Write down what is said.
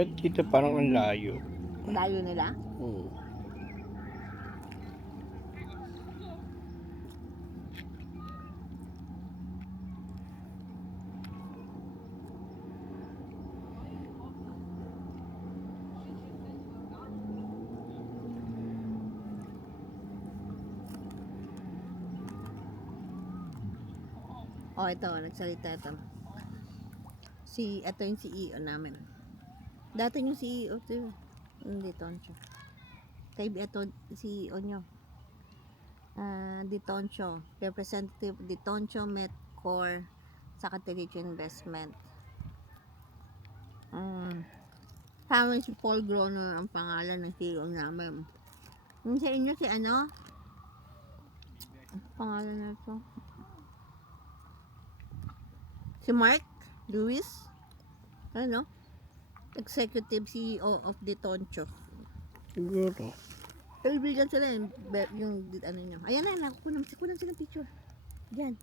Ba't dito parang ang layo? Layo nila? Hmm. Oh, ito, nagsalita ito. Ito yung CEO namin. Dati yung CEO ito. Hindi, Toncho. Ito, CEO nyo. Ditoncio. Representative Ditoncio Metcor sa Catiricho Investment. Parang si Paul Groner ang pangalan ng CEO namin. Yung sa inyo si ano? Ang pangalan na ito. Si Mark Lewis. Ano? Executive CEO of Ditoncio. Siguro. Kaibigan sila yung ano nyo. Ayan na, kunan sila ng picture. Diyan.